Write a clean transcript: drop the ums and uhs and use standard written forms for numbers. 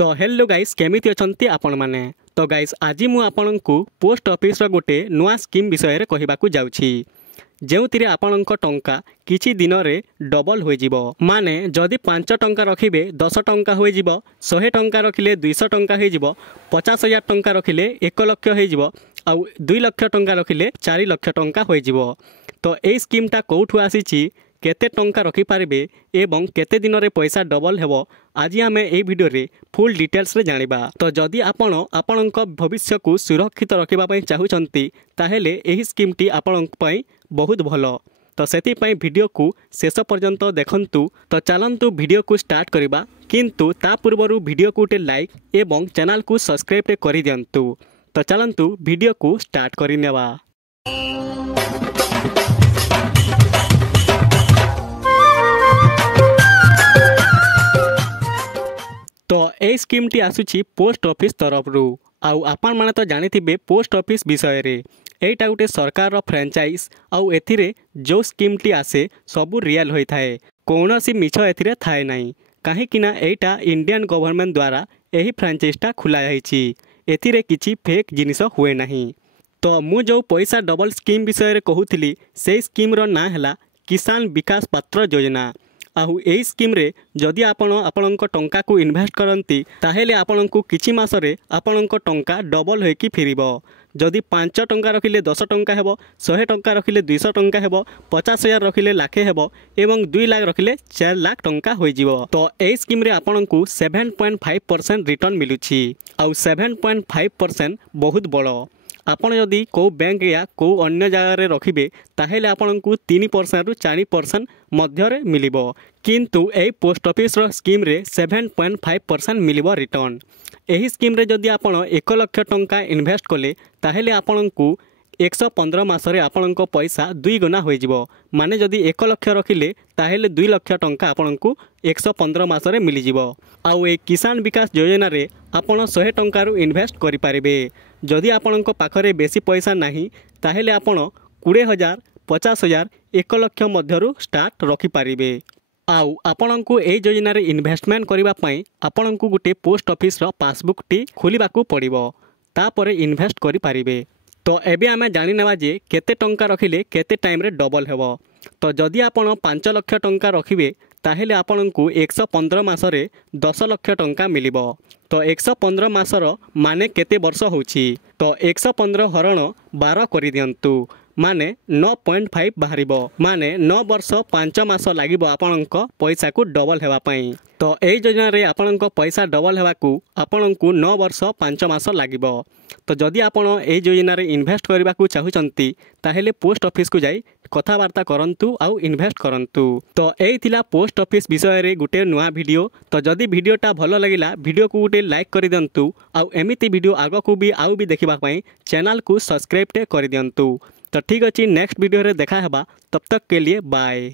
तो hello guys केमिति अछंती आपण माने। तो गाइस आज मु आपनकु पोस्ट ऑफिस रो गोटे नुआ स्कीम विषय रे कहिबाकू जाउछि जेउतिरे आपनक टंका किछि दिन रे डबल होई जिवो। माने जदि 5 टंका रखिबे 10 टंका होई जिवो, 100 टंका रखिले 200 टंका होई जिवो, 50,000 टंका रखिले 1 लाख होई जिवो, आ 2 लाख टंका रखिले 4 लाख टंका होई जिवो। तो ए स्कीमटा कोठु आसीछि, केते टंका रखि पारिबे एवं केते दिन रे पैसा डबल हेबो, आज आमे ए वीडियो रे फुल डिटेल्स रे जानिबा। तो जदि आपण आपणक भविष्य को सुरक्षित रखिबा पई चाहुचंती ताहेले एही स्कीम टी आपणक पई बहुत भलो। तो सेति पई वीडियो को शेष पर्यंत देखंतु। तो चलंतु वीडियो को स्टार्ट करिबा, किंतु ता पूर्वरु वीडियो को लाइक एवं चैनल को सब्सक्राइब करि दियंतु। तो चलंतु वीडियो को स्टार्ट करिनेबा। तो ए स्कीम टी आसुची पोस्ट ऑफिस तरफ रु। आउ आपण माने तो जानिथिबे पोस्ट ऑफिस विषय रे एटा गोटे सरकार रो फ्रेंचाइज। आउ एथिरे जो स्कीम टी आसे सबु रियल होई थाए, कोनोसी मिछ एथिरे थाए नाही। काहे किना एटा इंडियन गवर्नमेंट द्वारा एही फ्रेंचाइजटा खुला जाईची, एथिरे किछि फेक जिनिस हुए नाही। तो मु जो पैसा डबल स्कीम विषय रे कहूथिली से स्कीम रो ना हला किसान विकास पत्र योजना। आहु एही स्कीम रे जदि आपण आपणक टंका को इन्वेस्ट करंती ताहेले आपणकु किछि मासरे आपणक टंका डबल होई कि फिरिबो। जदि 5 टंका रखिले 10 टंका हेबो, 100 टंका रखिले 200 टंका हेबो, 50,000 रखिले लाखे हेबो एवं 2 लाख रखिले 4 लाख टंका होई जिवो। तो एही स्कीम रे आपणकु 7.5% रिटर्न मिलुछि। आउ 7.5% बहुत बड़ो। आपण जदि को बैंक या को अन्य जगह रे रखिबे ताहेले आपणकु 3% रु 4% मध्य रे मिलिबो, किंतु ए पोस्ट ऑफिस रो स्कीम रे 7.5% मिलिबो रिटर्न। एही स्कीम रे जदि आपण 1 लाख टंका इन्वेस्ट कले ताहेले आपणकु 115 मासरे आपणक पैसा 2 गुना होई जिवो। माने जदि 1 लाख रखिले ताहेले 2 लाख टंका आपणकु 115 मासरे मिली जिवो। आउ ए किसान विकास योजना रे आपण 100 टंका रु इन्वेस्ट करि पारिबे। जदि आपणक पाखरे बेसी पैसा नाही ताहेले आपण 20,000, 50,000, 1 लाख मध्यरु स्टार्ट रखि पारिबे। आउ आपणकु ए योजना रे इन्वेस्टमेंट करिबा पई आपणकु गुटे पोस्ट ऑफिस रो पासबुक टी खोलिबाकू पड़िबो, तापरे इन्वेस्ट करि पारिबे। तो एबे आमे जानि नेबा जे केते टंका रखिले केते टाइम रे डबल हेबो। तो जदि आपण 5 लाख टंका रखिबे ताहेले आपणकु 115 मासरे 10 लाख टंका मिलिबो। तो 115 मासर माने केते वर्ष होउछि, तो 115 हरण 12 करि दियंतु, माने 9.5 बाहरिबो। माने 9 वर्ष 5 मास लागिबो आपणक पैसा को डबल हेबा पई। तो ए योजना रे आपणक पैसा डबल हेबाकू आपणकु 9 वर्ष 5 मास लागिबो। तो जदि आपण ए योजना रे इन्वेस्ट करबाकू चाहुचंती ताहेले पोस्ट ऑफिस को जाई कथावार्ता करंतु आउ इन्वेस्ट करंतु। तो एई थिला पोस्ट ऑफिस विषय रे गुटे नुआ वीडियो। तो जदि वीडियोटा भलो लागिला वीडियो को गुटे लाइक करि दियंतु, आउ एमिति वीडियो आगो को भी आउ भी देखिबा पई चैनल को सब्सक्राइब टे करि दियंतु। तो ठीक अछि, नेक्स्ट वीडियो रे देखा हेबा, तब तक के लिए बाय।